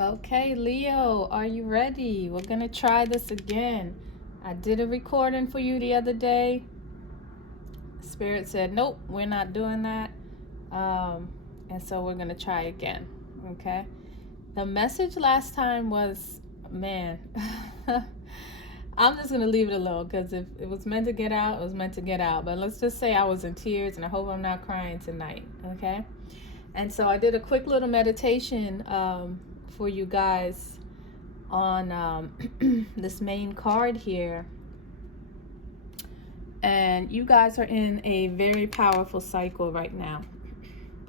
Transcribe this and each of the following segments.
Okay, Leo, are you ready? We're going to try this again. I did a recording for you the other day. Spirit said, nope, we're not doing that. And so we're going to try again. Okay. The message last time was, man, I'm just going to leave it alone because if it was meant to get out, it was meant to get out. But let's just say I was in tears and I hope I'm not crying tonight. Okay. And so I did a quick little meditation for you guys on this main card here. And you guys are in a very powerful cycle right now.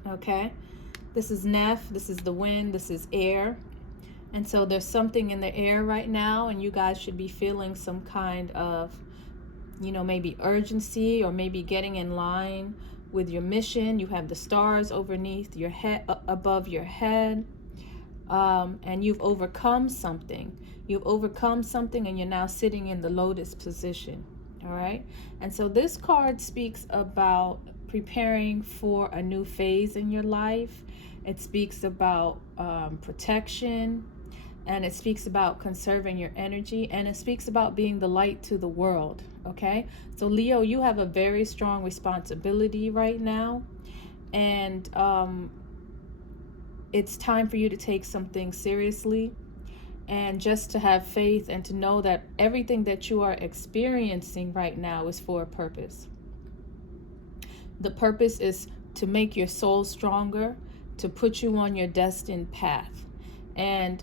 Okay? This is Neph, this is the wind, this is air. And so there's something in the air right now, and you guys should be feeling some kind of, maybe urgency, or maybe getting in line with your mission. You have the stars underneath your head, above your head. And you've overcome something. You've overcome something and you're now sitting in the lotus position. All right. And so this card speaks about preparing for a new phase in your life. It speaks about protection, and it speaks about conserving your energy, and it speaks about being the light to the world. Okay. So Leo, you have a very strong responsibility right now. And it's time for you to take something seriously, and just to have faith and to know that everything that you are experiencing right now is for a purpose. The purpose is to make your soul stronger, to put you on your destined path. And,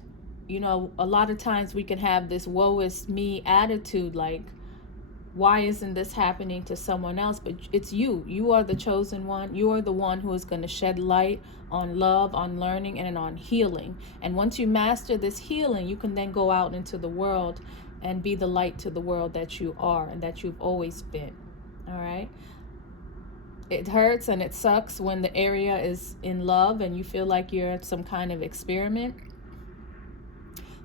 a lot of times we can have this woe is me attitude, like, why isn't this happening to someone else? But it's you. You are the chosen one. You are the one who is going to shed light on love, on learning, and on healing. And once you master this healing, you can then go out into the world and be the light to the world that you are and that you've always been. All right? It hurts and it sucks when the area is in love and you feel like you're some kind of experiment.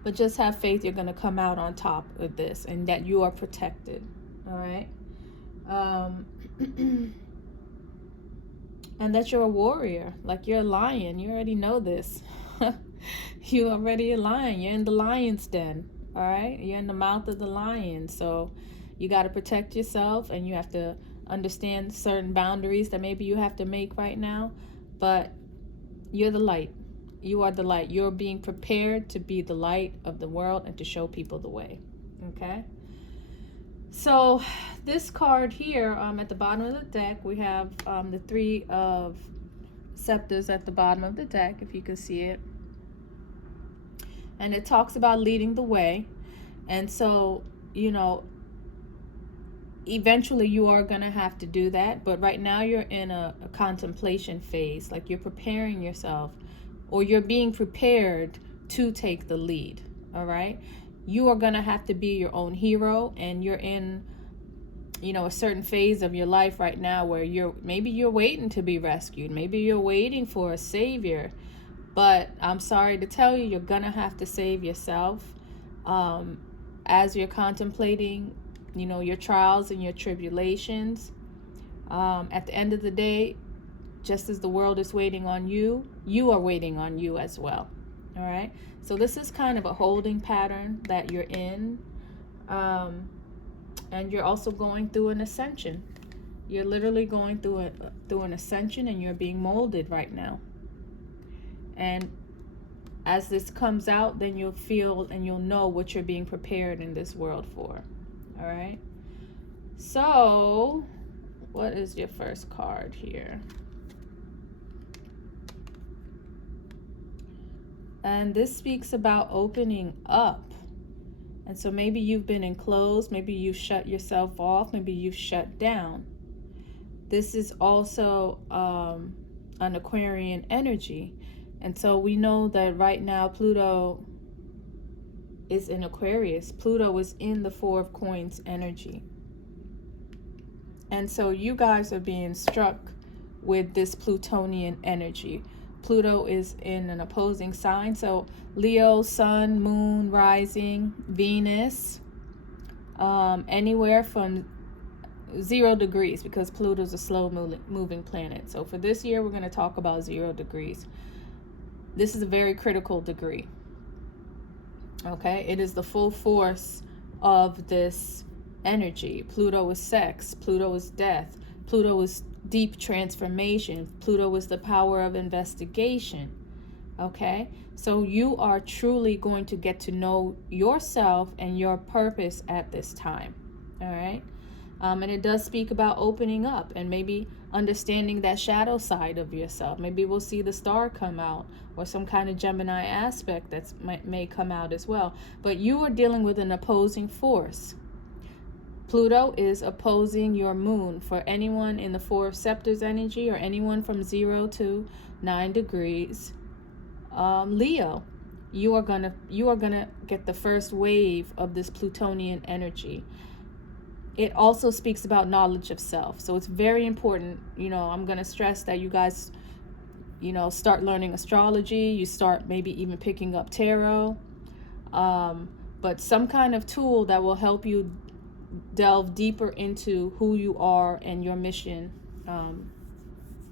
But just have faith you're going to come out on top of this and that you are protected. All right. And that you're a warrior, like you're a lion. You already know this. You're already a lion. You're in the lion's den. All right. You're in the mouth of the lion. So you got to protect yourself, and you have to understand certain boundaries that maybe you have to make right now. But you're the light. You are the light. You're being prepared to be the light of the world and to show people the way. Okay. So this card here, at the bottom of the deck, we have the Three of Scepters at the bottom of the deck, if you can see it. And it talks about leading the way. And so, eventually you are going to have to do that. But right now you're in a contemplation phase, like you're preparing yourself, or you're being prepared to take the lead. All right. You are going to have to be your own hero, and you're in, a certain phase of your life right now where maybe you're waiting to be rescued. Maybe you're waiting for a savior, but I'm sorry to tell you, you're going to have to save yourself. As you're contemplating, your trials and your tribulations, at the end of the day, just as the world is waiting on you, you are waiting on you as well. All right. So this is kind of a holding pattern that you're in. And you're also going through an ascension. You're literally going through an ascension, and you're being molded right now. And as this comes out, then you'll feel and you'll know what you're being prepared in this world for. All right. So what is your first card here? And this speaks about opening up. And so maybe you've been enclosed, maybe you've shut yourself off, maybe you've shut down. This is also an Aquarian energy. And so we know that right now Pluto is in Aquarius. Pluto is in the Four of Coins energy. And so you guys are being struck with this Plutonian energy. Pluto is in an opposing sign. So Leo, Sun, Moon, Rising, Venus, anywhere from 0 degrees, because Pluto's a slow moving planet. So for this year, we're going to talk about 0 degrees. This is a very critical degree. Okay, it is the full force of this energy. Pluto is sex, Pluto is death, Pluto is deep transformation, Pluto is the power of investigation. Okay, so you are truly going to get to know yourself and your purpose at this time. All right, and it does speak about opening up and maybe understanding that shadow side of yourself. Maybe we'll see the star come out, or some kind of Gemini aspect that may come out as well. But you are dealing with an opposing force. Pluto is opposing your moon. For anyone in the Four of Scepters energy, or anyone from 0 to 9 degrees, Leo, you are gonna get the first wave of this Plutonian energy. It also speaks about knowledge of self, so it's very important. I'm gonna stress that you guys, start learning astrology. You start maybe even picking up tarot, but some kind of tool that will help you delve deeper into who you are and your mission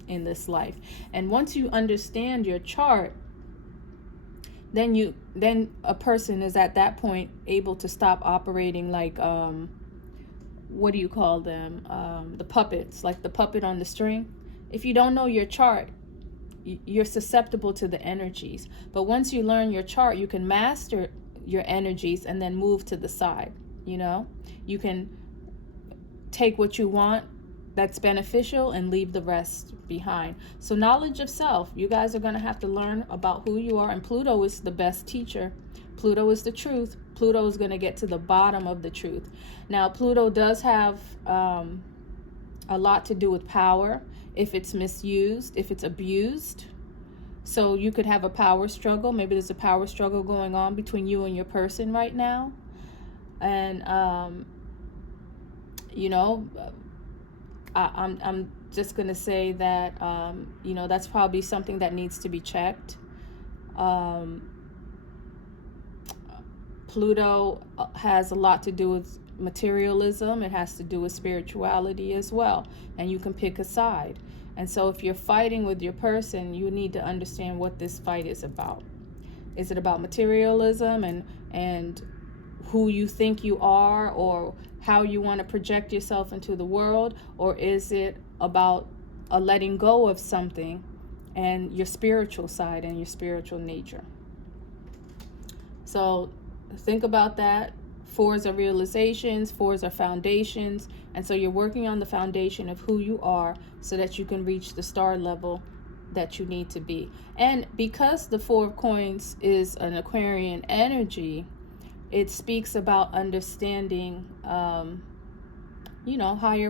in this life. And once you understand your chart, then a person is at that point able to stop operating like what do you call them, the puppets, like the puppet on the string. If you don't know your chart, you're susceptible to the energies. But once you learn your chart, you can master your energies and then move to the side. You can take what you want that's beneficial and leave the rest behind. So knowledge of self, you guys are going to have to learn about who you are. And Pluto is the best teacher. Pluto is the truth. Pluto is going to get to the bottom of the truth. Now, Pluto does have a lot to do with power, if it's misused, if it's abused. So you could have a power struggle. Maybe there's a power struggle going on between you and your person right now. And, I'm just going to say that, that's probably something that needs to be checked. Pluto has a lot to do with materialism. It has to do with spirituality as well. And you can pick a side. And so if you're fighting with your person, you need to understand what this fight is about. Is it about materialism and who you think you are, or how you want to project yourself into the world? Or is it about a letting go of something and your spiritual side and your spiritual nature? So think about that. Fours are realizations, fours are foundations. And so you're working on the foundation of who you are so that you can reach the star level that you need to be. And because the Four of Coins is an Aquarian energy, it speaks about understanding, higher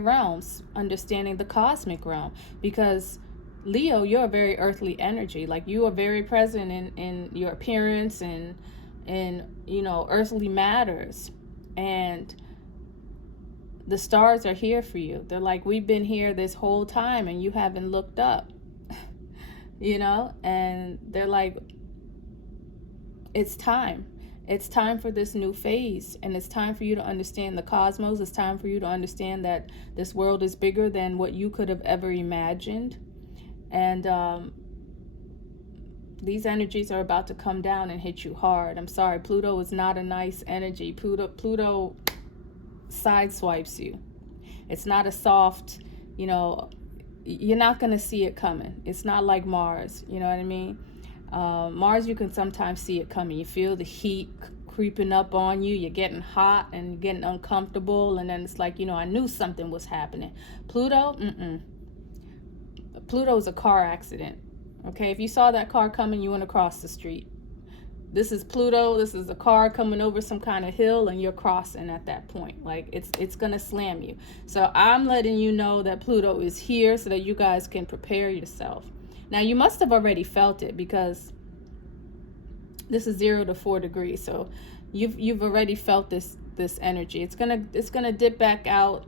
realms, understanding the cosmic realm. Because Leo, you're a very earthly energy. Like, you are very present in your appearance and in earthly matters. And the stars are here for you. They're like, we've been here this whole time and you haven't looked up. And they're like, it's time. It's time for this new phase, and it's time for you to understand the cosmos. It's time for you to understand that this world is bigger than what you could have ever imagined. And these energies are about to come down and hit you hard. I'm sorry, Pluto is not a nice energy. Pluto sideswipes you. It's not a soft, you're not going to see it coming. It's not like Mars, you know what I mean? Mars, you can sometimes see it coming. You feel the heat creeping up on you. You're getting hot and you're getting uncomfortable. And then it's like, I knew something was happening. Pluto, Pluto is a car accident. Okay, if you saw that car coming, you went across the street. This is Pluto. This is a car coming over some kind of hill, and you're crossing at that point. Like, it's going to slam you. So I'm letting you know that Pluto is here so that you guys can prepare yourself. Now, you must have already felt it, because this is 0 to 4 degrees. So you've already felt this energy. It's gonna dip back out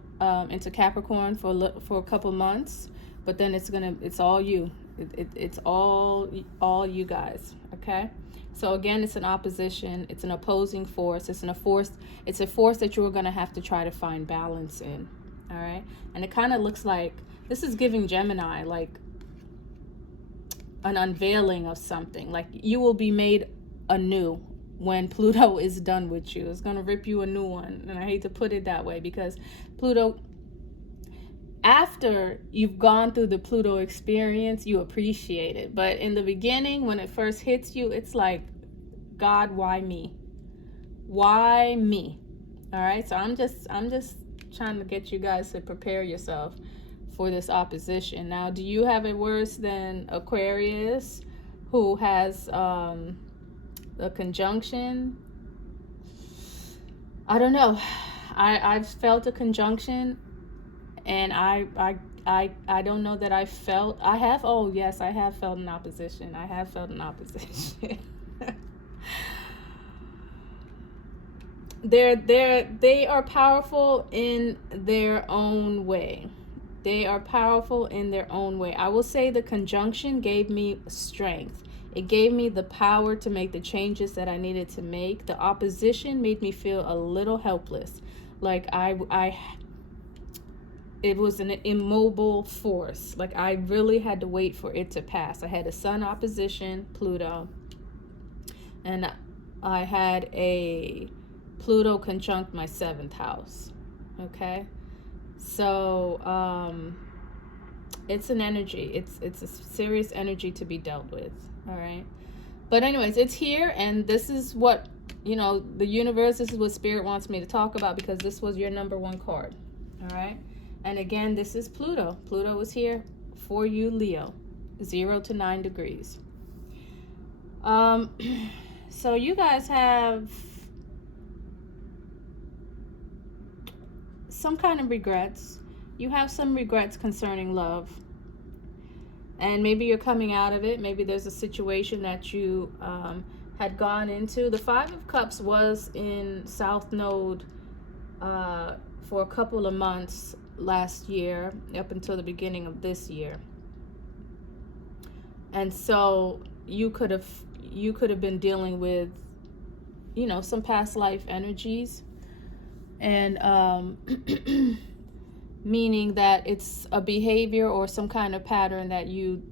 into Capricorn for a couple months, but then it's all you. It's all you guys. Okay. So again, it's an opposition. It's an opposing force. It's a force that you're gonna have to try to find balance in. All right. And it kind of looks like this is giving Gemini like an unveiling of something. Like, you will be made anew when Pluto is done with you. It's going to rip you a new one. And I hate to put it that way, because Pluto, after you've gone through the Pluto experience, you appreciate it. But in the beginning, when it first hits you, it's like, God, why me? Why me? All right. So I'm just trying to get you guys to prepare yourself for this opposition. Now, do you have it worse than Aquarius, who has a conjunction? I don't know. I've felt a conjunction, and I don't know that I have. Oh yes, I have felt an opposition. I have felt an opposition. They are powerful in their own way. They are powerful in their own way. I will say the conjunction gave me strength. It gave me the power to make the changes that I needed to make. The opposition made me feel a little helpless. Like it was an immobile force. Like I really had to wait for it to pass. I had a sun opposition, Pluto, and I had a Pluto conjunct my 7th house. Okay, so it's an energy. It's a serious energy to be dealt with. All right, but anyways, it's here, and this is what, you know, the universe. This is what Spirit wants me to talk about, because this was your number 1 card. All right, and again, this is Pluto. Pluto is here for you, Leo, 0 to 9 degrees. So you guys have some kind of regrets. You have some regrets concerning love, and maybe you're coming out of it. Maybe there's a situation that you had gone into. The 5 of Cups was in South Node for a couple of months last year, up until the beginning of this year, and so you could have been dealing with, you know, some past life energies, and meaning that it's a behavior or some kind of pattern that you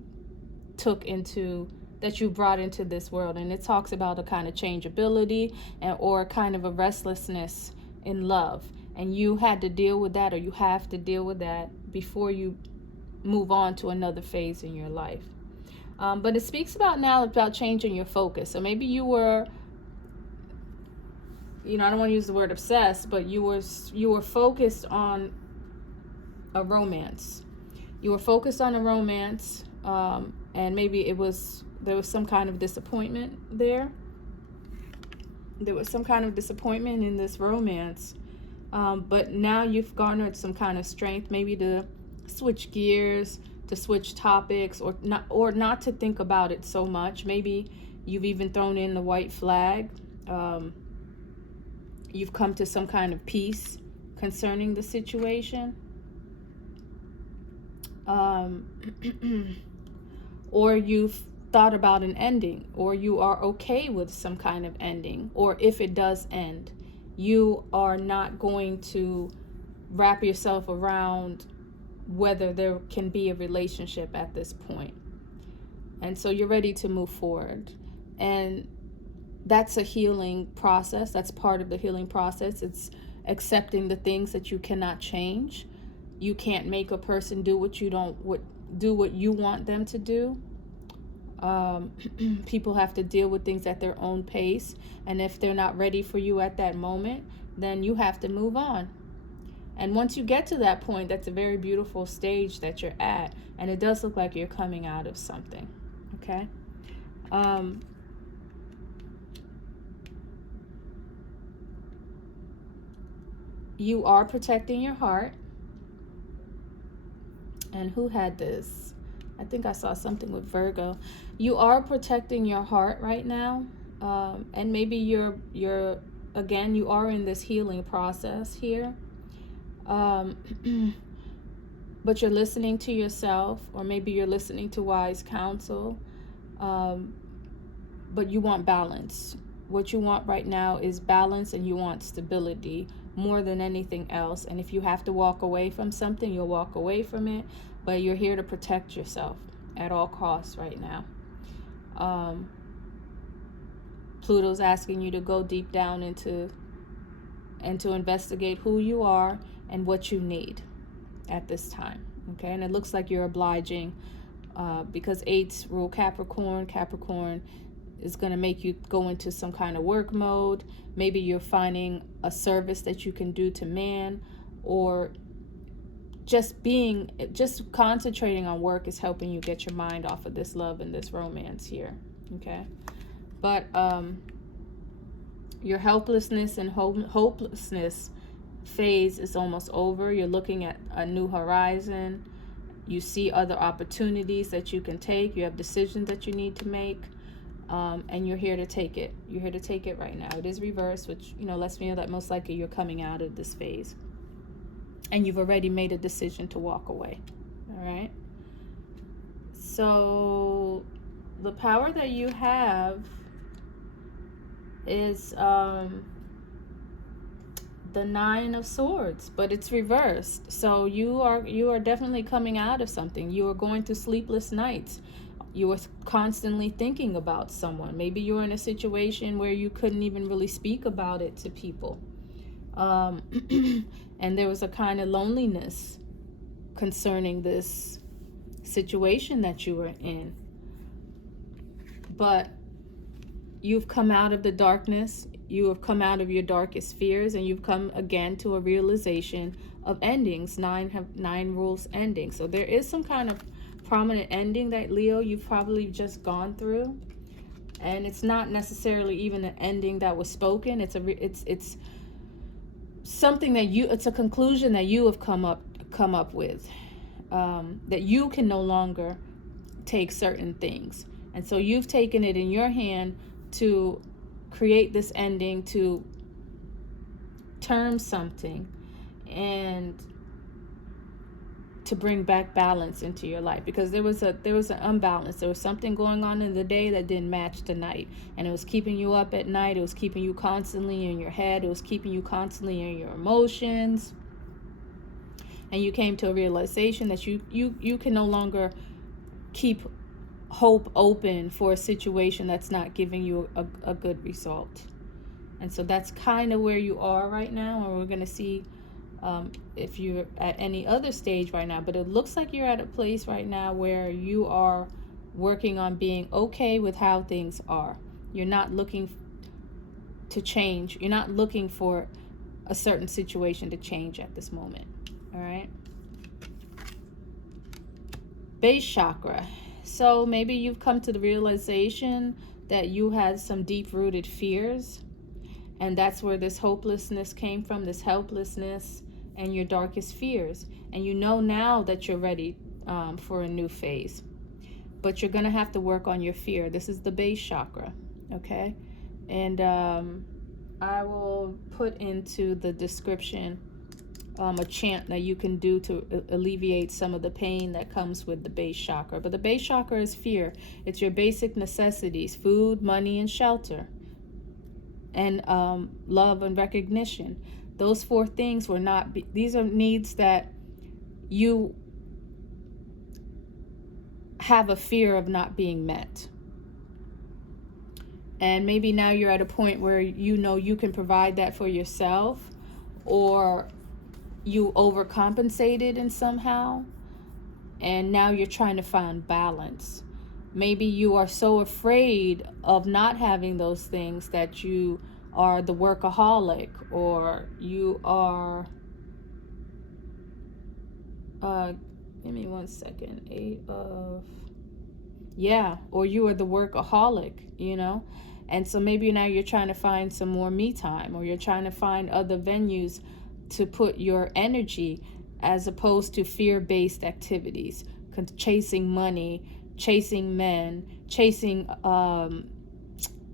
brought into this world. And it talks about a kind of changeability or kind of a restlessness in love, and you had to deal with that, or you have to deal with that before you move on to another phase in your life. But it speaks about changing your focus. So maybe you were, you know, I don't want to use the word obsessed, but you were focused on a romance. You were focused on a romance, and maybe there was some kind of disappointment there. There was some kind of disappointment in this romance, but now you've garnered some kind of strength, maybe to switch gears, to switch topics, or not to think about it so much. Maybe you've even thrown in the white flag. You've come to some kind of peace concerning the situation. Or you've thought about an ending, or you are okay with some kind of ending, or if it does end, you are not going to wrap yourself around whether there can be a relationship at this point. And so you're ready to move forward. And that's a healing process. That's part of the healing process. It's accepting the things that you cannot change. You can't make a person do what you want them to do. People have to deal with things at their own pace, and if they're not ready for you at that moment, then you have to move on. And once you get to that point, that's a very beautiful stage that you're at, and it does look like you're coming out of something. Okay. You are protecting your heart. And who had this? I think I saw something with Virgo. You are protecting your heart right now, and maybe you're again, you are in this healing process here, but you're listening to yourself, or maybe you're listening to wise counsel, but you want balance. What you want right now is balance, and you want stability more than anything else. And if you have to walk away from something, you'll walk away from it, but you're here to protect yourself at all costs right now. Pluto's asking you to go deep down into and to investigate who you are and what you need at this time. Okay, and it looks like you're obliging because 8s rule Capricorn. Capricorn is going to make you go into some kind of work mode. Maybe you're finding a service that you can do to man, or just concentrating on work is helping you get your mind off of this love and this romance here. Okay, but your helplessness and hopelessness phase is almost over. You're looking at a new horizon. You see other opportunities that you can take. You have decisions that you need to make, and you're here to take it. You're here to take it right now. It is reversed, which lets me know that most likely you're coming out of this phase, and you've already made a decision to walk away. All right. So the power that you have is the 9 of Swords, but it's reversed. So you are definitely coming out of something. You are going through sleepless nights. You are constantly thinking about someone. Maybe you're in a situation where you couldn't even really speak about it to people. And there was a kind of loneliness concerning this situation that you were in. But you've come out of the darkness. You have come out of your darkest fears, and you've come again to a realization of endings. 9 rules ending. So there is some kind of prominent ending that, Leo, you've probably just gone through, and it's not necessarily even an ending that was spoken. It's something that it's a conclusion that you have come up with, that you can no longer take certain things, and so you've taken it in your hand to create this ending, to term something, and to bring back balance into your life, because there was an unbalance. There was something going on in the day that didn't match the night, and it was keeping you up at night. It was keeping you constantly in your head. It was keeping you constantly in your emotions, and you came to a realization that you can no longer keep hope open for a situation that's not giving you a good result. And so that's kind of where you are right now, and we're going to see if you're at any other stage right now. But it looks like you're at a place right now where you are working on being okay with how things are. You're not looking to change. You're not looking for a certain situation to change at this moment. All right. Base chakra. So maybe you've come to the realization that you had some deep-rooted fears, and that's where this hopelessness came from, this helplessness and your darkest fears. And you know now that you're ready for a new phase, but you're going to have to work on your fear. This is the base chakra, okay? And I will put into the description a chant that you can do to alleviate some of the pain that comes with the base chakra. But the base chakra is fear. It's your basic necessities: food, money, and shelter, and love and recognition. Those 4 things were not, these are needs that you have a fear of not being met. And maybe now you're at a point where you know you can provide that for yourself, or you overcompensated in somehow, and now you're trying to find balance. Maybe you are so afraid of not having those things that you are the workaholic, or you are give me one second, or you are the workaholic, and so maybe now you're trying to find some more me time, or you're trying to find other venues to put your energy, as opposed to fear-based activities, chasing money, chasing men, chasing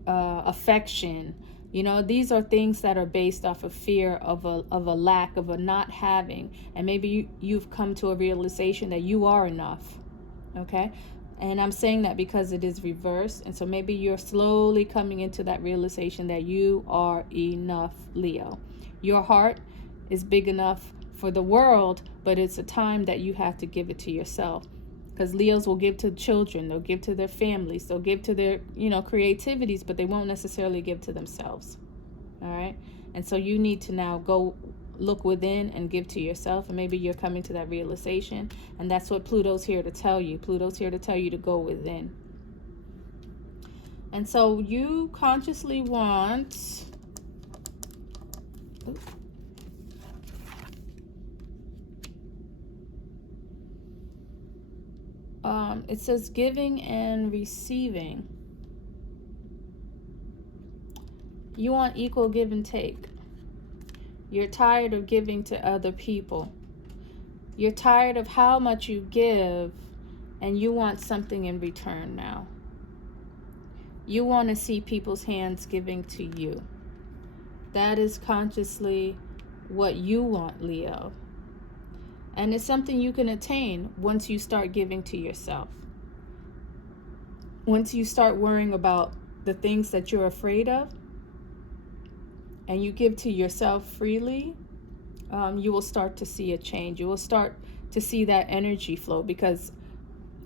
affection. These are things that are based off of fear of a lack, of a not having. And maybe you've come to a realization that you are enough, okay? And I'm saying that because it is reversed. And so maybe you're slowly coming into that realization that you are enough, Leo. Your heart is big enough for the world, but it's a time that you have to give it to yourself. Because Leos will give to children, they'll give to their families, they'll give to their, creativities, but they won't necessarily give to themselves. All right? And so you need to now go look within and give to yourself, and maybe you're coming to that realization, and that's what Pluto's here to tell you. Pluto's here to tell you to go within. And so you consciously want... it says giving and receiving. You want equal give and take. You're tired of giving to other people. You're tired of how much you give, and you want something in return now. You want to see people's hands giving to you. That is consciously what you want, Leo. And it's something you can attain once you start giving to yourself. Once you start worrying about the things that you're afraid of, and you give to yourself freely, you will start to see a change. You will start to see that energy flow, because,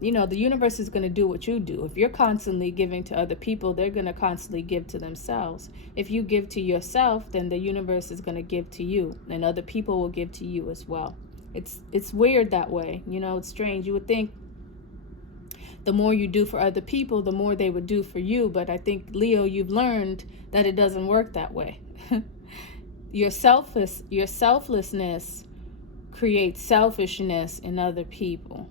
the universe is going to do what you do. If you're constantly giving to other people, they're going to constantly give to themselves. If you give to yourself, then the universe is going to give to you, and other people will give to you as well. It's weird that way. It's strange. You would think the more you do for other people, the more they would do for you. But I think, Leo, you've learned that it doesn't work that way. Your selflessness creates selfishness in other people.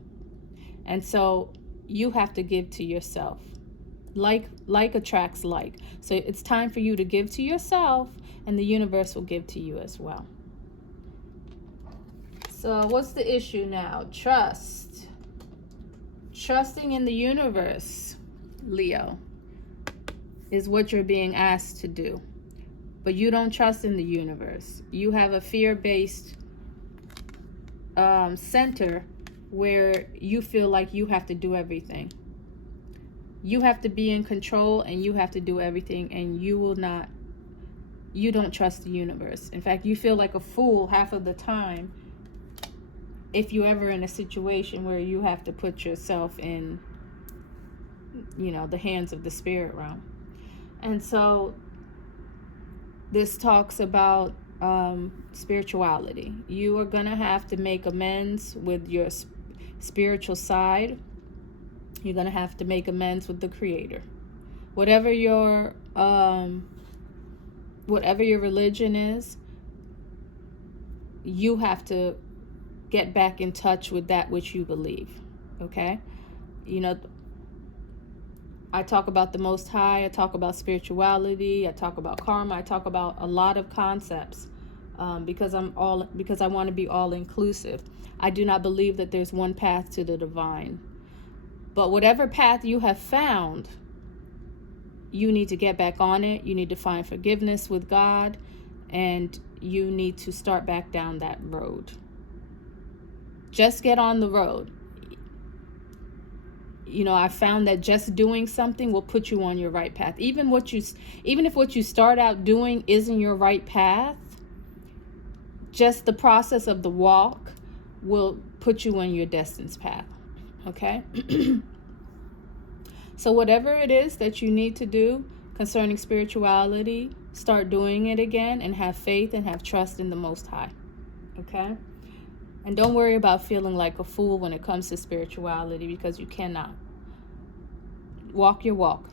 And so you have to give to yourself. Like attracts like. So it's time for you to give to yourself, and the universe will give to you as well. So what's the issue now? Trust. Trusting in the universe, Leo, is what you're being asked to do. But you don't trust in the universe. You have a fear-based center where you feel like you have to do everything. You have to be in control, and you have to do everything, and you don't trust the universe. In fact, you feel like a fool half of the time if you're ever in a situation where you have to put yourself in, the hands of the spirit realm. And so this talks about spirituality. You are going to have to make amends with your spiritual side. You're going to have to make amends with the Creator. Whatever your religion is, you have to get back in touch with that which you believe. Okay? I talk about the Most High, I talk about spirituality, I talk about karma, I talk about a lot of concepts because I want to be all inclusive. I do not believe that there's one path to the divine. But whatever path you have found, you need to get back on it. You need to find forgiveness with God, and you need to start back down that road. Just get on the road. I found that just doing something will put you on your right path. Even if what you start out doing isn't your right path, just the process of the walk will put you on your destined path. Okay? So whatever it is that you need to do concerning spirituality, start doing it again, and have faith and have trust in the Most High. Okay? And don't worry about feeling like a fool when it comes to spirituality, because you cannot. Walk your walk.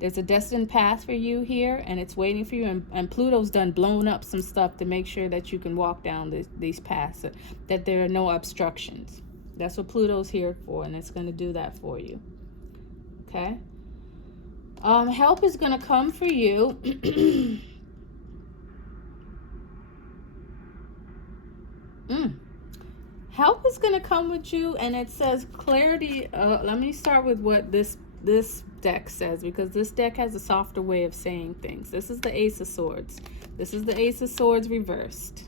There's a destined path for you here, and it's waiting for you. And Pluto's done blown up some stuff to make sure that you can walk down these paths, that there are no obstructions. That's what Pluto's here for, and it's going to do that for you. Okay? Help is going to come for you. Help is going to come with you, and it says clarity. Let me start with what this deck says, because this deck has a softer way of saying things. This is the Ace of Swords. This is the Ace of Swords reversed.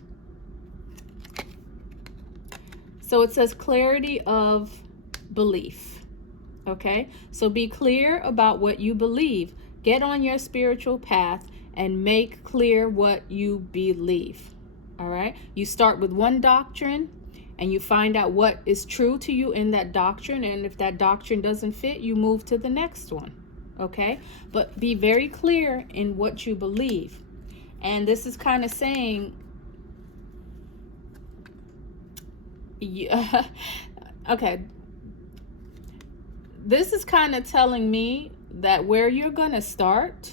So it says clarity of belief. Okay? So be clear about what you believe. Get on your spiritual path and make clear what you believe. All right? You start with one doctrine, and you find out what is true to you in that doctrine. And if that doctrine doesn't fit, you move to the next one. Okay? But be very clear in what you believe. And this is kind of saying, yeah, okay, this is kind of telling me that where you're going to start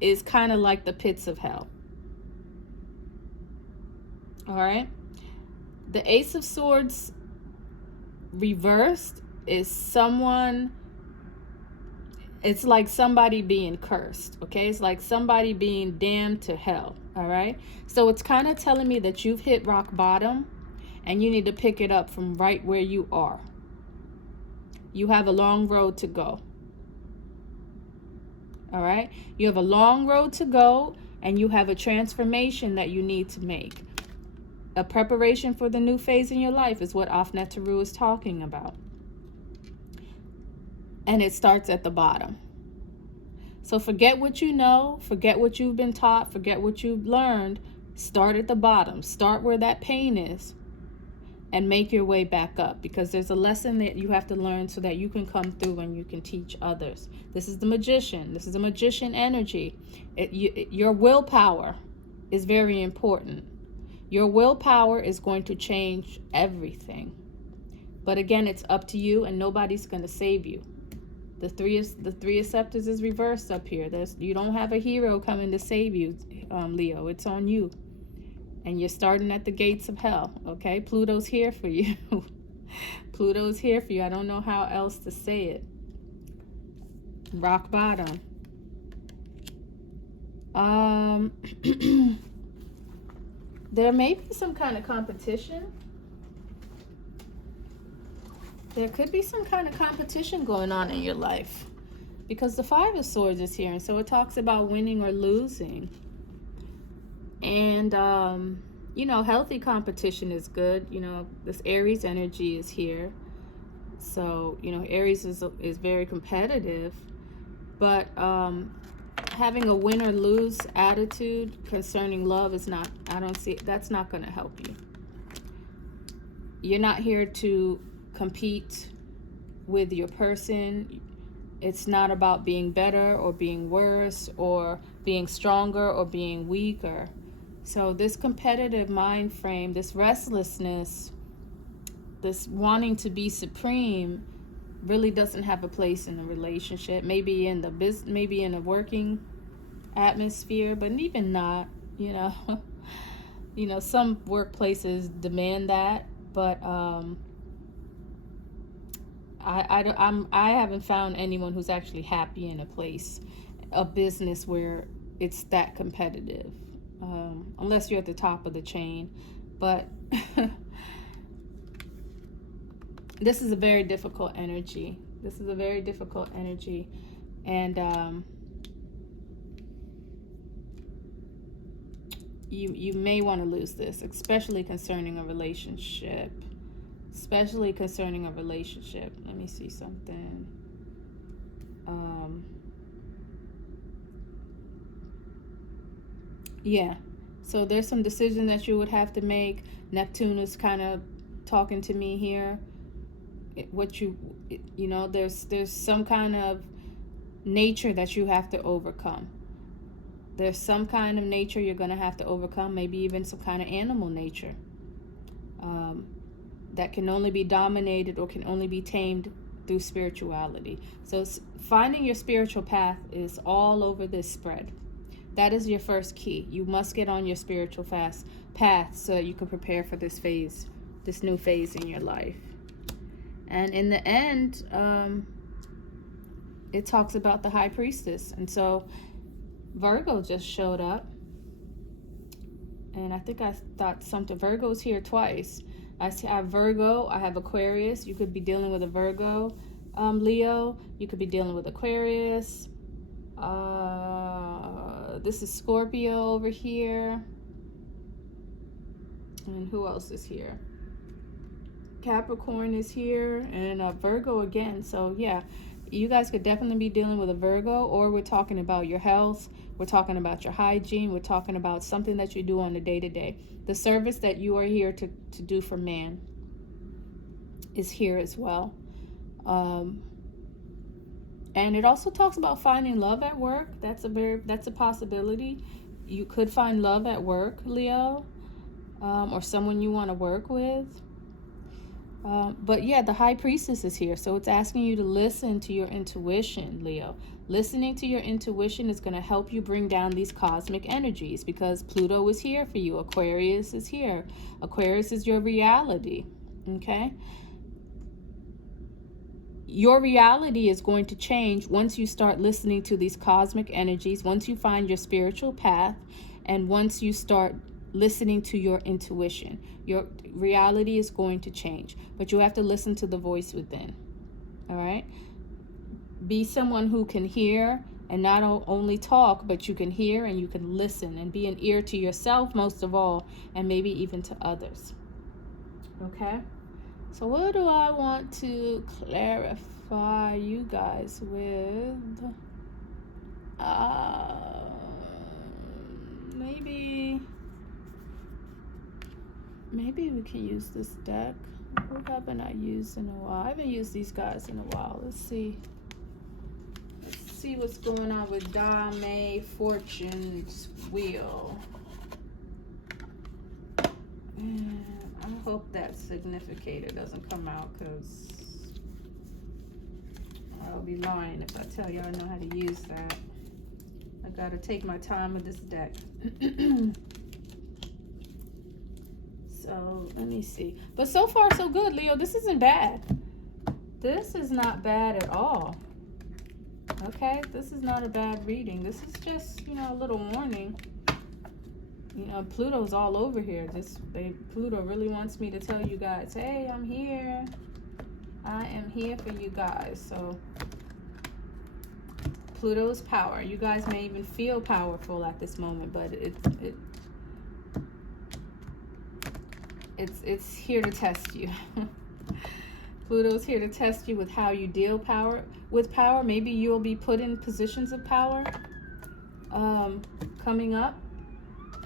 is kind of like the pits of hell. All right? The Ace of Swords reversed is someone, it's like somebody being cursed, okay? It's like somebody being damned to hell, all right? So it's kind of telling me that you've hit rock bottom and you need to pick it up from right where you are. You have a long road to go. All right? You have a long road to go, and you have a transformation that you need to make. A preparation for the new phase in your life is what Afnet Taru is talking about. And it starts at the bottom. So forget what you know, forget what you've been taught, forget what you've learned. Start at the bottom. Start where that pain is. And make your way back up, because there's a lesson that you have to learn so that you can come through and you can teach others. This is the magician. This is a magician energy. Your willpower is very important. Your willpower is going to change everything. But again, it's up to you, and nobody's going to save you. The three of scepters is reversed up here. You don't have a hero coming to save you, Leo. It's on you. And you're starting at the gates of hell, okay? Pluto's here for you. Pluto's here for you. I don't know how else to say it. Rock bottom. There may be some kind of competition. There could be some kind of competition going on in your life, because the Five of Swords is here, and so it talks about winning or losing. And, you know, healthy competition is good. You know, this Aries energy is here. So, you know, Aries is very competitive. But having a win or lose attitude concerning love is not, I don't see, that's not going to help you. You're not here to compete with your person. It's not about being better or being worse or being stronger or being weaker. So this competitive mind frame, this restlessness, this wanting to be supreme really doesn't have a place in a relationship. Maybe in the business, maybe in a working atmosphere, but even not, you know. You know, some workplaces demand that, but I haven't found anyone who's actually happy in a place, a business where it's that competitive. Unless you're at the top of the chain. But this is a very difficult energy. This is a very difficult energy. And you may want to lose this, especially concerning a relationship. Especially concerning a relationship. Let me see something. Yeah, so there's some decision that you would have to make. Neptune is kind of talking to me here. You know, there's some kind of nature that you have to overcome. There's some kind of nature you're going to have to overcome, maybe even some kind of animal nature that can only be dominated or can only be tamed through spirituality. So finding your spiritual path is all over this spread. That is your first key. You must get on your spiritual path so that you can prepare for this phase, this new phase in your life. And in the end, it talks about the High Priestess. And so Virgo just showed up. And I think I thought something. Virgo's here twice. I have Virgo. I have Aquarius. You could be dealing with a Virgo, Leo. You could be dealing with Aquarius. This is Scorpio over here. And who else is here? Capricorn is here. And Virgo again. So yeah, You guys could definitely be dealing with a Virgo, or we're talking about your health. We're talking about your hygiene. We're talking about something that you do on the day-to-day. The service that you are here to do for man is here as well. And it also talks about finding love at work. That's a possibility. You could find love at work, Leo, or someone you want to work with. But yeah, the High Priestess is here. So it's asking you to listen to your intuition, Leo. Listening to your intuition is going to help you bring down these cosmic energies, because Pluto is here for you. Aquarius is here. Aquarius is your reality. Okay? Your reality is going to change once you start listening to these cosmic energies, once you find your spiritual path, and once you start listening to your intuition. Your reality is going to change, but you have to listen to the voice within. All right? Be someone who can hear and not only talk, but you can hear and you can listen, and be an ear to yourself most of all, and maybe even to others. Okay? So what do I want to clarify you guys with? Maybe we can use this deck. Who haven't I used in a while? I haven't used these guys in a while. Let's see what's going on with Dame Fortune's Wheel. And I hope that significator doesn't come out, because I'll be lying if I tell you I know how to use that. I gotta take my time with this deck. So let me see. But so far so good, Leo. This isn't bad. This is not bad at all. Okay, this is not a bad reading. This is just, a little warning. Pluto's all over here. Pluto really wants me to tell you guys, hey, I'm here. I am here for you guys. So Pluto's power. You guys may even feel powerful at this moment, but it's here to test you. Pluto's here to test you with how you deal with power. Maybe you'll be put in positions of power coming up.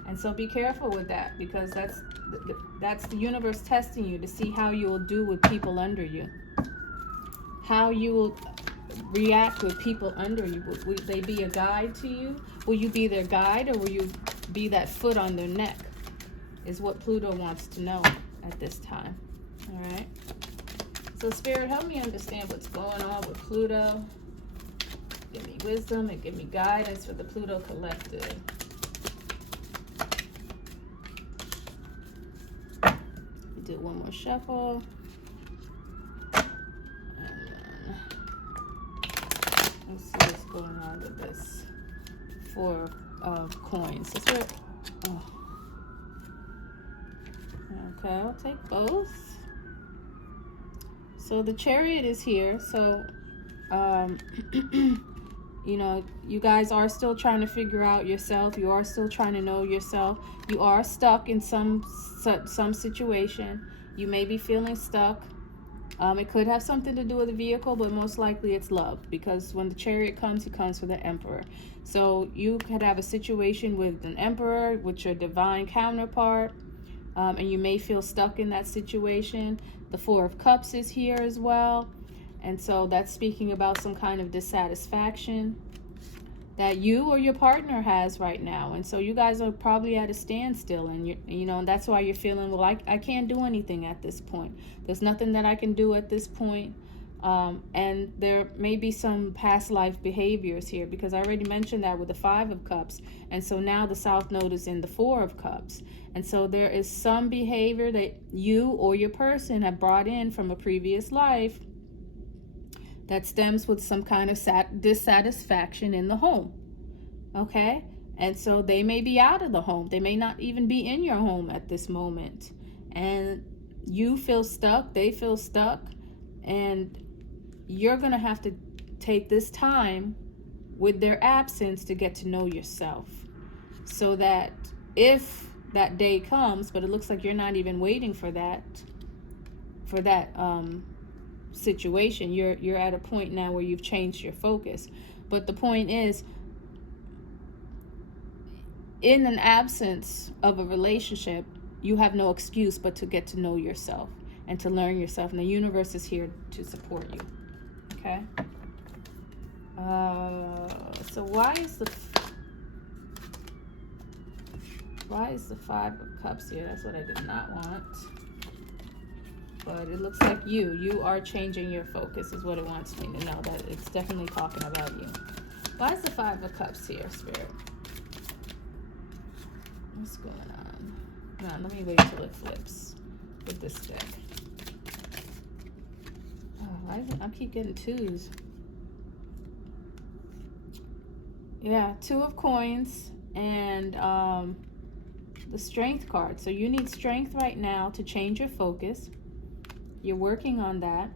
And so be careful with that, because that's the universe testing you to see how you will do with people under you. How you will react with people under you. Will they be a guide to you? Will you be their guide, or will you be that foot on their neck? Is what Pluto wants to know at this time. All right. So Spirit, help me understand what's going on with Pluto. Give me wisdom and give me guidance for the Pluto collective. Do one more shuffle. Let's see what's going on with this 4 of coins. Okay, I'll take both. So the Chariot is here. So, you guys are still trying to figure out yourself. You are still trying to know yourself. You are stuck in some situation. You may be feeling stuck. It could have something to do with a vehicle, but most likely it's love, because when the Chariot comes, it comes for the Emperor. So you could have a situation with an Emperor, with your divine counterpart, and you may feel stuck in that situation. The 4 of Cups is here as well, and so that's speaking about some kind of dissatisfaction that you or your partner has right now. And so you guys are probably at a standstill, and and that's why you're feeling, well, I can't do anything at this point. There's nothing that I can do at this point. And there may be some past life behaviors here, because I already mentioned that with the 5 of Cups. And so now the South Node is in the 4 of Cups. And so there is some behavior that you or your person have brought in from a previous life that stems with some kind of dissatisfaction in the home. Okay? And so they may be out of the home. They may not even be in your home at this moment. And you feel stuck. They feel stuck. And you're going to have to take this time with their absence to get to know yourself, so that if that day comes, but it looks like you're not even waiting for that situation. You're at a point now where you've changed your focus. But the point is, in an absence of a relationship, you have no excuse but to get to know yourself and to learn yourself. And the universe is here to support you. Okay? So why is the Five of Cups here? That's what I did not want. But it looks like you are changing your focus is what it wants me to know. That it's definitely talking about you. Why is the Five of Cups here, Spirit? What's going on? No, let me wait till it flips with this deck. Oh, I keep getting twos. Yeah, Two of Coins and the Strength card. So you need strength right now to change your focus. You're working on that.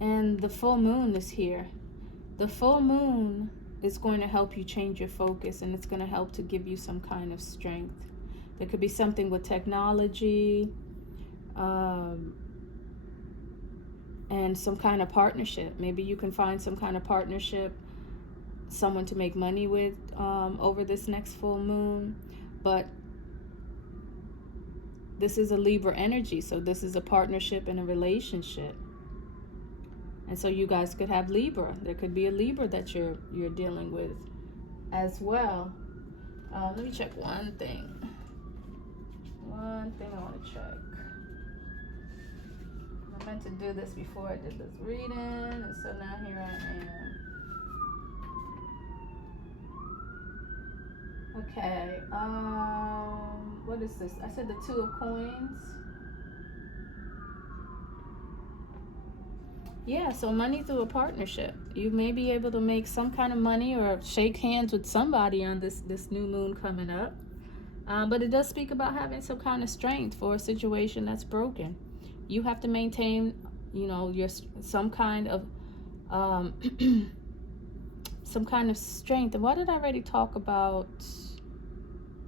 And the full moon is here. The full moon is going to help you change your focus, and it's going to help to give you some kind of strength. There could be something with technology, and some kind of partnership. Maybe you can find some kind of partnership, someone to make money with over this next full moon. But this is a Libra energy, so this is a partnership and a relationship. And so you guys could have Libra. There could be a Libra that you're dealing with as well. Let me check one thing. One thing I want to check. I meant to do this before I did this reading, and so now here I am. Okay. What is this? I said the Two of Coins. Yeah, so money through a partnership. You may be able to make some kind of money or shake hands with somebody on this new moon coming up. But it does speak about having some kind of strength for a situation that's broken. You have to maintain, you know, some kind of strength. And why did I already talk about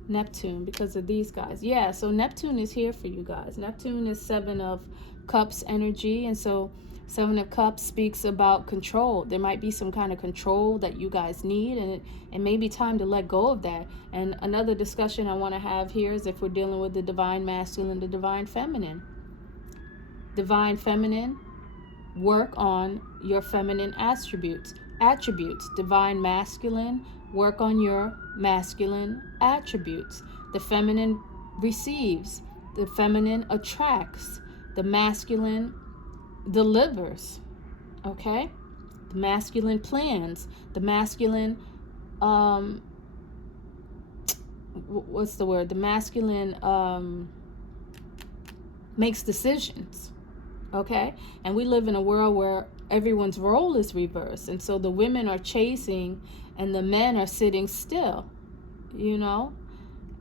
Neptune? Because of these guys. Yeah, so Neptune is here for you guys. Neptune is Seven of Cups energy, and so Seven of Cups speaks about control. There might be some kind of control that you guys need, and it may be time to let go of that. And another discussion I want to have here is if we're dealing with the divine masculine, the divine feminine. Divine feminine, work on your feminine attributes. Divine masculine, work on your masculine attributes. The feminine receives, the feminine attracts, the masculine delivers. Okay? The masculine plans, the masculine what's the word? The masculine makes decisions. Okay? And we live in a world where everyone's role is reversed, and so the women are chasing and the men are sitting still, you know,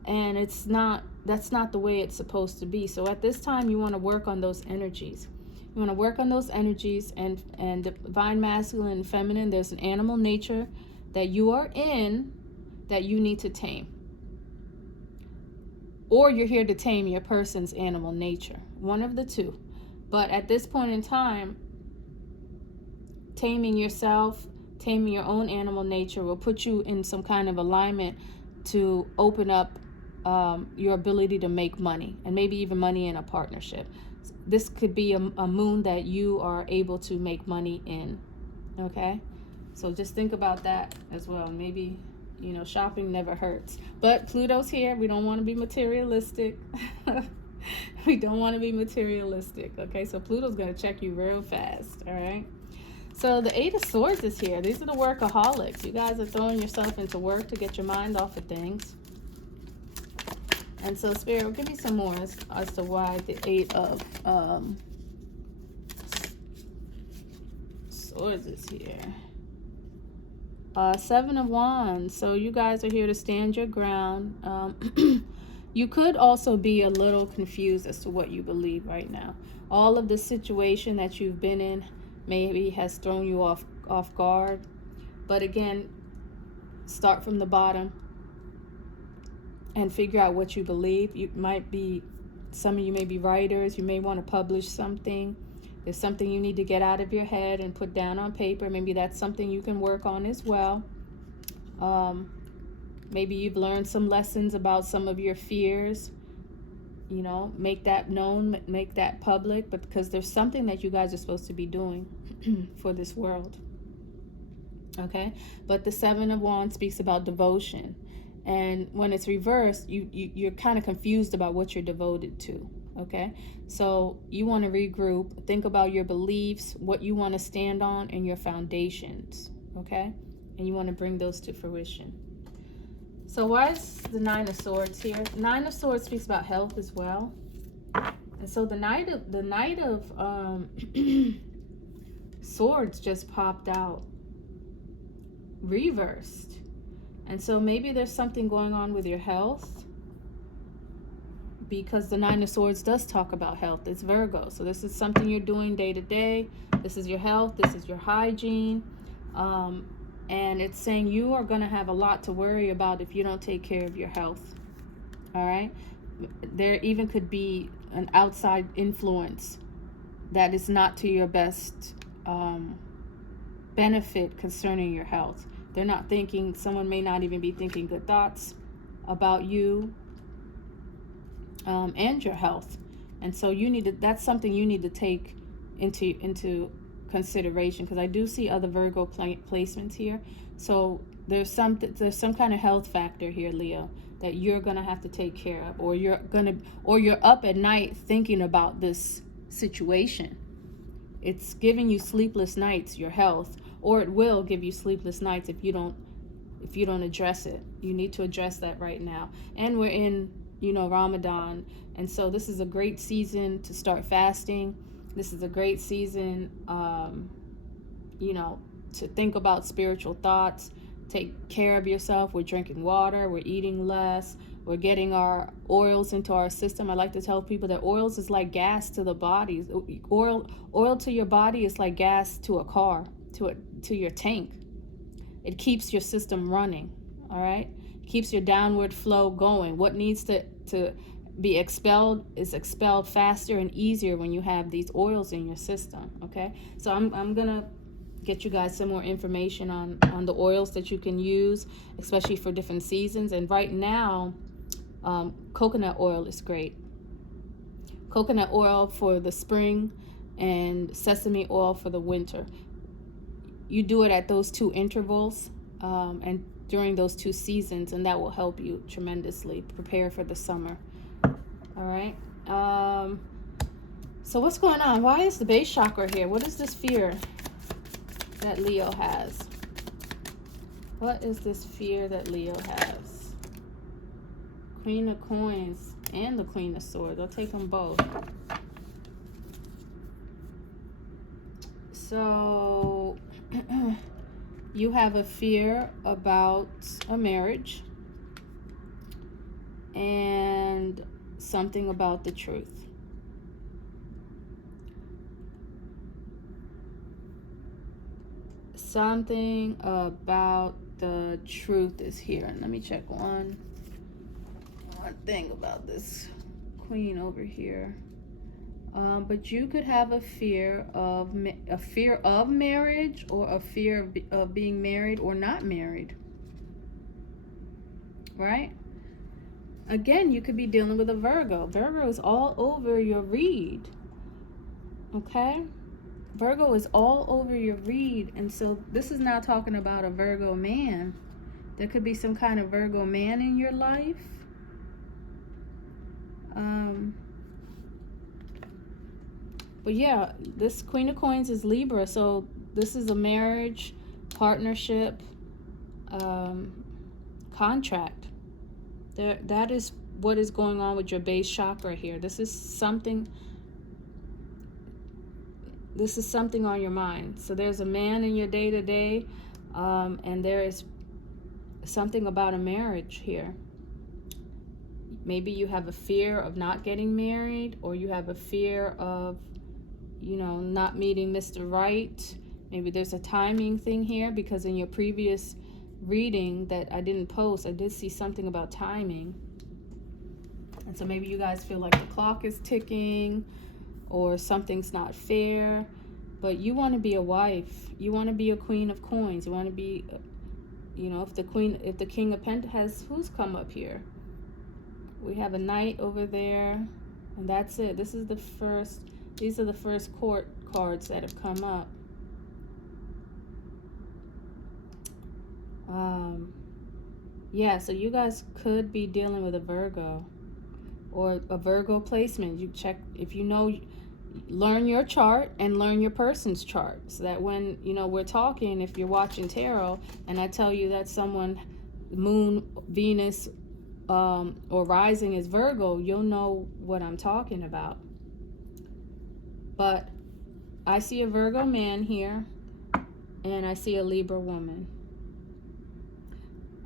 and that's not the way it's supposed to be. So at this time you want to work on those energies. You want to work on those energies, and divine masculine and feminine, there's an animal nature that you are in that you need to tame, or you're here to tame your person's animal nature, one of the two. But at this point in time, taming yourself, taming your own animal nature will put you in some kind of alignment to open up your ability to make money, and maybe even money in a partnership. This could be a moon that you are able to make money in. Okay? So just think about that as well. Maybe, you know, shopping never hurts. But Pluto's here. We don't want to be materialistic. We don't want to be materialistic. Okay? So Pluto's going to check you real fast. All right? So the Eight of Swords is here. These are the workaholics. You guys are throwing yourself into work to get your mind off of things. And so Spirit, give me some more as to why the Eight of Swords is here. Seven of Wands. So you guys are here to stand your ground. You could also be a little confused as to what you believe right now. All of the situation that you've been in maybe has thrown you off guard. But again, start from the bottom and figure out what you believe. You might be Some of you may be writers. You may want to publish something. There's something you need to get out of your head and put down on paper. Maybe that's something you can work on as well. Maybe you've learned some lessons about some of your fears. You know, make that known, make that public, but because there's something that you guys are supposed to be doing for this world. Okay, but the Seven of Wands speaks about devotion, and when it's reversed, you're kind of confused about what you're devoted to. Okay, so you want to regroup, think about your beliefs, what you want to stand on, and your foundations. Okay, and you want to bring those to fruition. So why is the Nine of Swords here? Nine of Swords speaks about health as well. And so the Knight of Swords just popped out reversed. And so maybe there's something going on with your health, because the Nine of Swords does talk about health. It's Virgo. So this is something you're doing day to day. This is your health. This is your hygiene. And it's saying you are going to have a lot to worry about if you don't take care of your health. All right. There even could be an outside influence that is not to your best benefit concerning your health. They're not thinking, someone may not even be thinking good thoughts about you and your health. And so you need to, that's something you need to take into consideration, because I do see other Virgo placements here. So there's some kind of health factor here, Leo, that you're gonna have to take care of, or you're up at night thinking about this situation. It's giving you sleepless nights, your health, or it will give you sleepless nights if you don't address it. You need to address that right now. And we're in, Ramadan, and so this is a great season to start fasting. This is a great season, to think about spiritual thoughts. Take care of yourself. We're drinking water. We're eating less. We're getting our oils into our system. I like to tell people that oils is like gas to the body. Oil to your body is like gas to a car, to your tank. It keeps your system running, all right? Keeps your downward flow going. What needs to be expelled is expelled faster and easier when you have these oils in your system. Okay, so I'm gonna get you guys some more information on the oils that you can use, especially for different seasons. And right now, coconut oil is great. Coconut oil for the spring and sesame oil for the winter. You do it at those two intervals and during those two seasons, and that will help you tremendously prepare for the summer. All right. So what's going on? Why is the base chakra here? What is this fear that Leo has? What is this fear that Leo has? Queen of Coins and the Queen of Swords. I'll take them both. So you have a fear about a marriage and something about the truth. Something about the truth is here. Let me check one thing about this queen over here. But you could have a fear of marriage, or a fear of being married or not married, right? Again, you could be dealing with a Virgo. Virgo is all over your read, okay? Virgo is all over your read. And so this is not talking about a Virgo man. There could be some kind of Virgo man in your life. But yeah, this Queen of Coins is Libra. So this is a marriage, partnership, contract. That is what is going on with your base chakra here. This is something on your mind. So there's a man in your day-to-day, and there is something about a marriage here. Maybe you have a fear of not getting married, or you have a fear of, not meeting Mr. Right. Maybe there's a timing thing here, because in your previous reading that I didn't post, I did see something about timing. And so maybe you guys feel like the clock is ticking or something's not fair, but you want to be a wife. You want to be a queen of coins. You want to be, you know, if the king of pentacles, who's come up here? We have a knight over there, and that's it. These are the first court cards that have come up. Yeah, so you guys could be dealing with a Virgo or a Virgo placement. You check, if you know, learn your chart and learn your person's chart, so that when, you know, we're talking, if you're watching tarot and I tell you that someone, moon, Venus, or rising is Virgo, you'll know what I'm talking about. But I see a Virgo man here, and I see a Libra woman.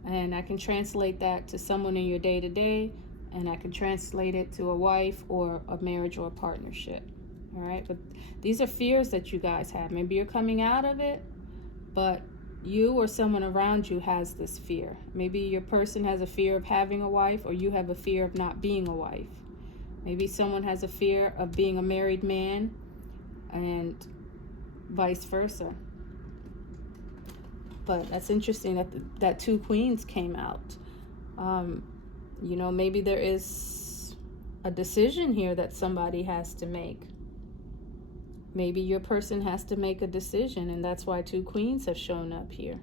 And I can translate that to someone in your day-to-day, and I can translate it to a wife or a marriage or a partnership. All right, but these are fears that you guys have. Maybe you're coming out of it, but you or someone around you has this fear. Maybe your person has a fear of having a wife, or you have a fear of not being a wife. Maybe someone has a fear of being a married man, and vice versa. But that's interesting that two queens came out. You know, maybe there is a decision here that somebody has to make. Maybe your person has to make a decision, and that's why two queens have shown up here.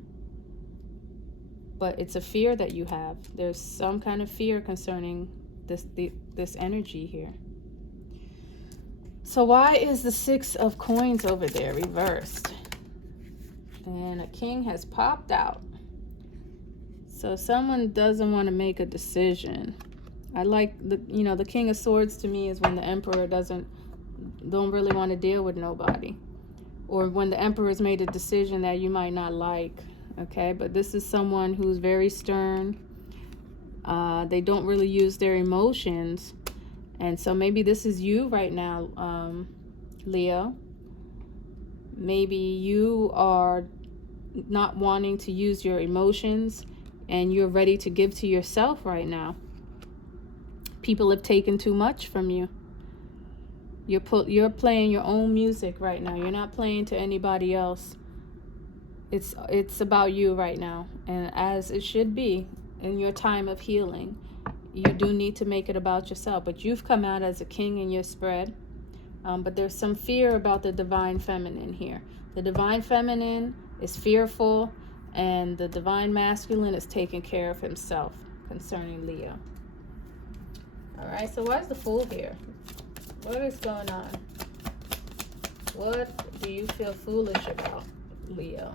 But it's a fear that you have. There's some kind of fear concerning this energy here. So why is the Six of Coins over there reversed? And a king has popped out. So someone doesn't want to make a decision. I like the King of Swords to me is when the Emperor don't really want to deal with nobody, or when the Emperor's made a decision that you might not like. Okay, but this is someone who's very stern. They don't really use their emotions, and so maybe this is you right now, Leo. Maybe you are not wanting to use your emotions, and you're ready to give to yourself right now. People have taken too much from you. You're playing your own music right now. You're not playing to anybody else. It's about you right now, and as it should be in your time of healing. You do need to make it about yourself, but you've come out as a king in your spread. But there's some fear about the divine feminine here. The divine feminine is fearful, and the divine masculine is taking care of himself concerning Leo. All right, so why is the Fool here? What is going on? What do you feel foolish about, Leo?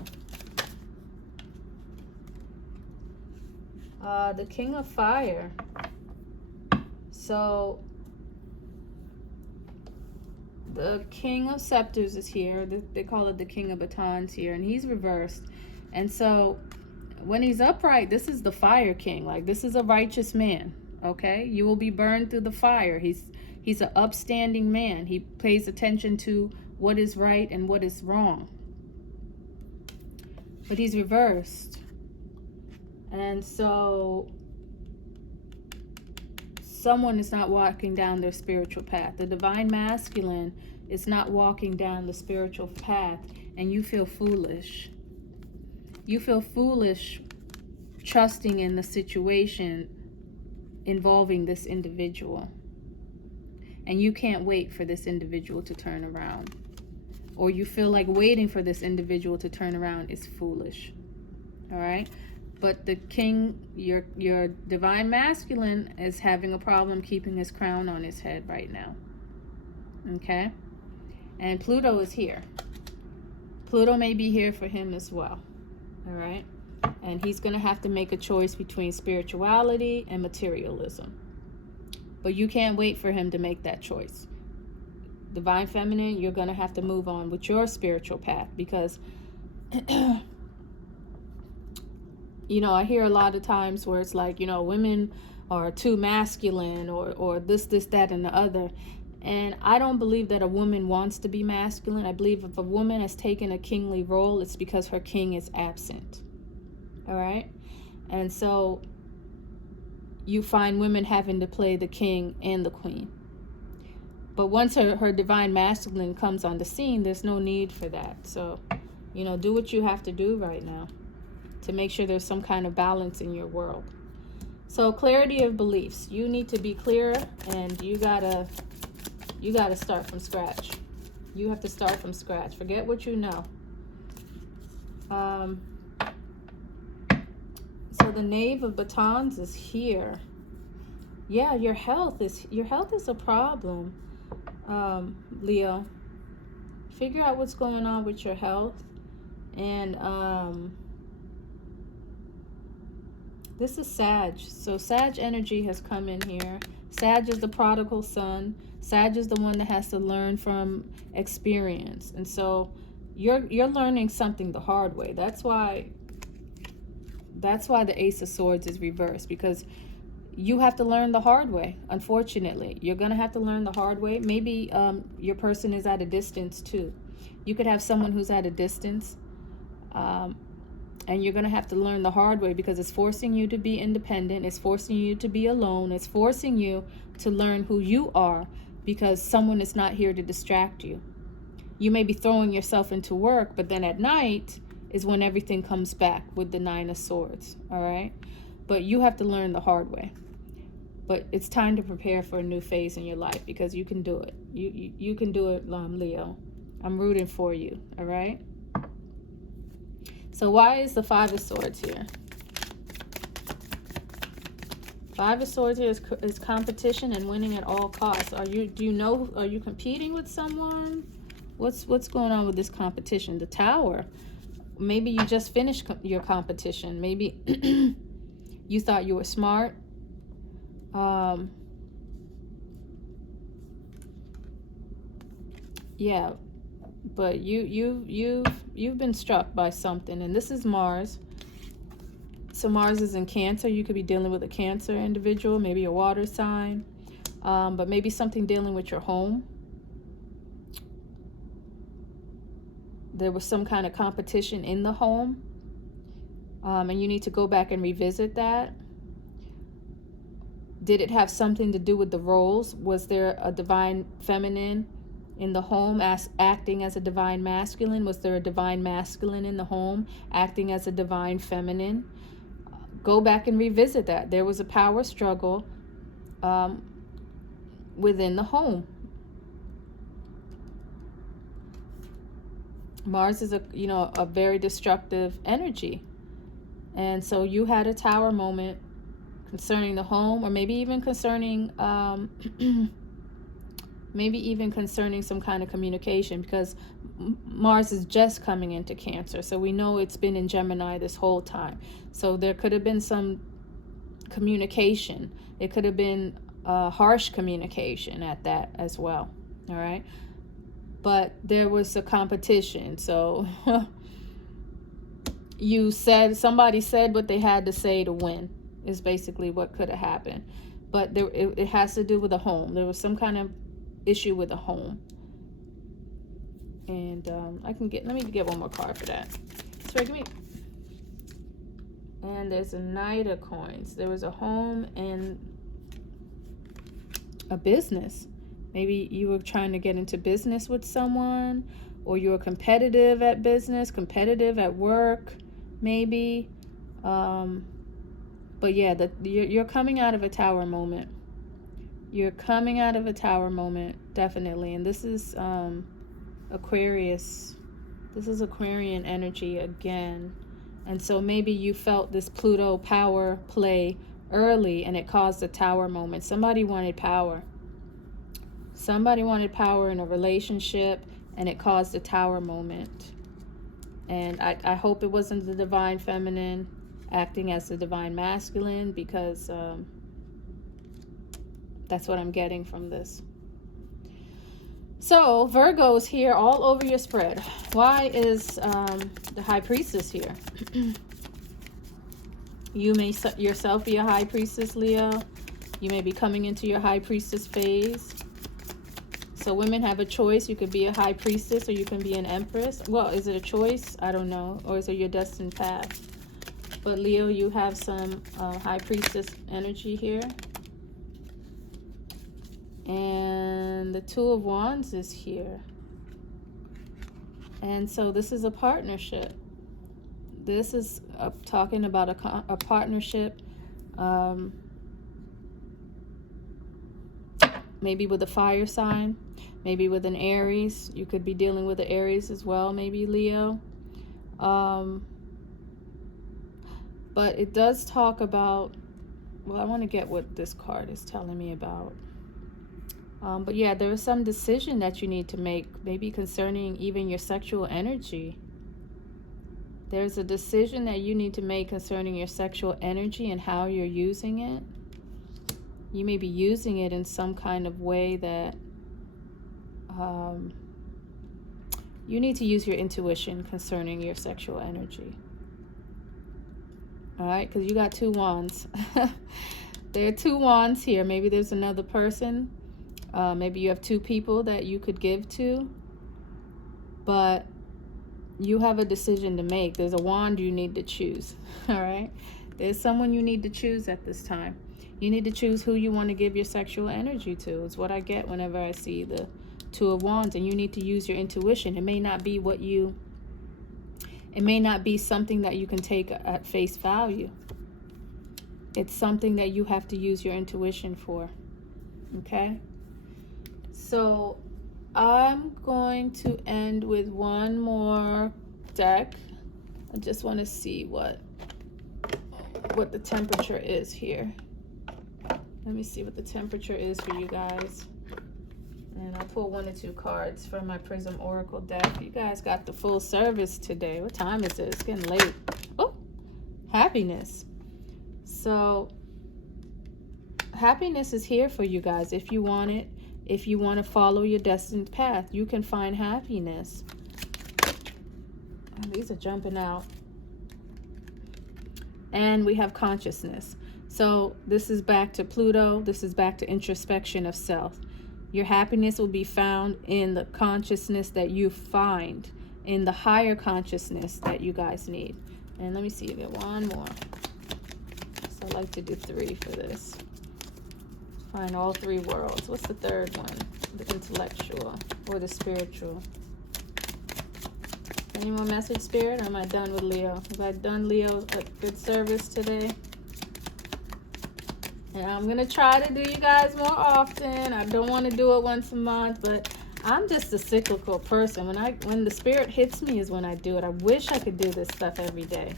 The King of Fire. So the King of Scepters is here. They call it the King of Batons here, and he's reversed. And so when he's upright, this is the Fire King. Like, this is a righteous man, okay? You will be burned through the fire. He's an upstanding man. He pays attention to what is right and what is wrong. But he's reversed. And so someone is not walking down their spiritual path. The divine masculine is not walking down the spiritual path, and you feel foolish. You feel foolish trusting in the situation involving this individual. And you can't wait for this individual to turn around. Or you feel like waiting for this individual to turn around is foolish. All right? But the king, your divine masculine, is having a problem keeping his crown on his head right now. Okay? And Pluto is here. Pluto may be here for him as well. All right? And he's going to have to make a choice between spirituality and materialism. But you can't wait for him to make that choice. Divine feminine, you're going to have to move on with your spiritual path, because you know, I hear a lot of times where it's like, you know, women are too masculine, or this, that, and the other. And I don't believe that a woman wants to be masculine. I believe if a woman has taken a kingly role, it's because her king is absent. All right? And so you find women having to play the king and the queen. But once her divine masculine comes on the scene, there's no need for that. So, you know, do what you have to do right now to make sure there's some kind of balance in your world. So clarity of beliefs. You need to be clearer, and you gotta start from scratch. You have to start from scratch. Forget what you know. So the Knave of Batons is here. Yeah, your health is a problem, Leo. Figure out what's going on with your health. And this is Sag. So Sag energy has come in here. Sag is the prodigal son. Sag is the one that has to learn from experience. And so you're learning something the hard way. That's why the Ace of Swords is reversed, because you have to learn the hard way. Unfortunately, you're going to have to learn the hard way. Maybe your person is at a distance too. You could have someone who's at a distance, and you're going to have to learn the hard way, because it's forcing you to be independent. It's forcing you to be alone. It's forcing you to learn who you are, because someone is not here to distract you. You may be throwing yourself into work, but then at night is when everything comes back with the Nine of Swords, all right? But you have to learn the hard way. But it's time to prepare for a new phase in your life, because you can do it. You can do it, Leo. I'm rooting for you, all right? So why is the Five of Swords here? Five of Swords here is competition and winning at all costs. Are you competing with someone? What's going on with this competition? The Tower. Maybe you just finished your competition. Maybe you thought you were smart. Yeah, but you've been struck by something, and this is Mars. So Mars is in Cancer. You could be dealing with a Cancer individual, maybe a water sign, but maybe something dealing with your home. There was some kind of competition in the home, and you need to go back and revisit that. Did it have something to do with the roles? Was there a divine feminine in the home acting as a divine masculine? Was there a divine masculine in the home acting as a divine feminine? Go back and revisit that. There was a power struggle within the home. Mars is a very destructive energy. And so you had a Tower moment concerning the home, or maybe even concerning some kind of communication, because Mars is just coming into Cancer. So we know it's been in Gemini this whole time. So there could have been some communication. It could have been harsh communication at that as well. All right. But there was a competition. So somebody said what they had to say to win, is basically what could have happened. But it has to do with a home. There was some kind of issue with a home. And let me get one more card for that. So give me. And there's a Knight of Coins. There was a home and a business. Maybe you were trying to get into business with someone, or you were competitive at business, competitive at work, maybe. But yeah, you're coming out of a Tower moment. You're coming out of a Tower moment, definitely. And this is Aquarius. This is Aquarian energy again. And so maybe you felt this Pluto power play early, and it caused a Tower moment. Somebody wanted power. Somebody wanted power in a relationship, and it caused a Tower moment. And I hope it wasn't the divine feminine acting as the divine masculine, because that's what I'm getting from this. So Virgo's here all over your spread. Why is the High Priestess here? You may yourself be a High Priestess, Leo. You may be coming into your High Priestess phase. So women have a choice. You could be a High Priestess, or you can be an Empress. Well, is it a choice? I don't know. Or is it your destined path? But Leo, you have some High Priestess energy here. And the Two of Wands is here. And so this is a partnership. This is talking about a partnership. Maybe with a fire sign. Maybe with an Aries. You could be dealing with the Aries as well. Maybe Leo. But it does talk about, well, I want to get what this card is telling me about. But yeah, there is some decision that you need to make, maybe concerning even your sexual energy. There's a decision that you need to make concerning your sexual energy and how you're using it. You may be using it in some kind of way that you need to use your intuition concerning your sexual energy. All right, because you got two wands. There are two wands here. Maybe there's another person. Maybe you have two people that you could give to. But you have a decision to make. There's a wand you need to choose. All right? There's someone you need to choose at this time. You need to choose who you want to give your sexual energy to. It's what I get whenever I see the Two of Wands. And you need to use your intuition. It may not be it may not be something that you can take at face value. It's something that you have to use your intuition for. Okay? So I'm going to end with one more deck. I just want to see what the temperature is here. Let me see what the temperature is for you guys. And I'll pull 1 or 2 cards from my Prism Oracle deck. You guys got the full service today. What time is it? It's getting late. Oh, happiness. So happiness is here for you guys if you want it. If you want to follow your destined path, you can find happiness. These are jumping out. And we have consciousness. So this is back to Pluto. This is back to introspection of self. Your happiness will be found in the consciousness that you find, in the higher consciousness that you guys need. And let me see, you get one more. So I like to do 3 for this. Find all 3 worlds. What's the third one? The intellectual or the spiritual? Any more message, Spirit? Or am I done with Leo? Have I done Leo a good service today? And I'm going to try to do you guys more often. I don't want to do it once a month, but I'm just a cyclical person. When the Spirit hits me is when I do it. I wish I could do this stuff every day.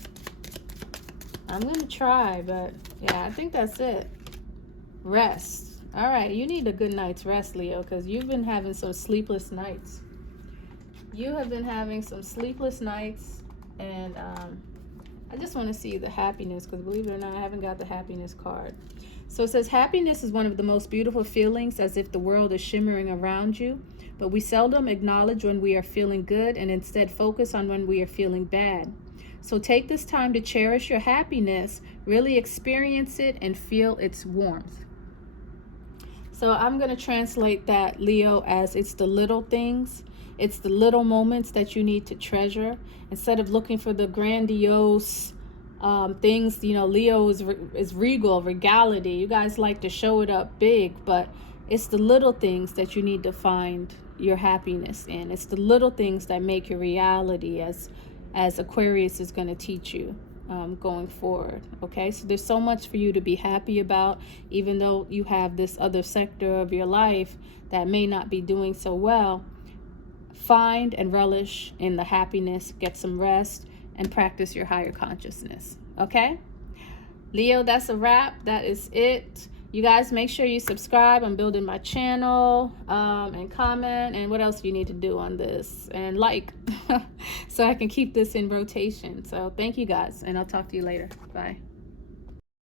I'm going to try, but yeah, I think that's it. Rest. All right, you need a good night's rest, Leo, because you've been having some sleepless nights. You have been having some sleepless nights, and I just want to see the happiness, because believe it or not, I haven't got the happiness card. So it says, happiness is one of the most beautiful feelings, as if the world is shimmering around you, but we seldom acknowledge when we are feeling good and instead focus on when we are feeling bad. So take this time to cherish your happiness, really experience it, and feel its warmth. So I'm going to translate that, Leo, as it's the little things. It's the little moments that you need to treasure. Instead of looking for the grandiose things, you know, Leo is regal, regality. You guys like to show it up big, but it's the little things that you need to find your happiness in. It's the little things that make your reality, as Aquarius is going to teach you going forward. Okay, so there's so much for you to be happy about, even though you have this other sector of your life that may not be doing so well. Find and relish in the happiness, get some rest, and practice your higher consciousness. Okay, Leo, that's a wrap. That is it. You guys make sure you subscribe. I'm building my channel, and comment, and what else you need to do on this, and like so I can keep this in rotation. So thank you guys, and I'll talk to you later. Bye.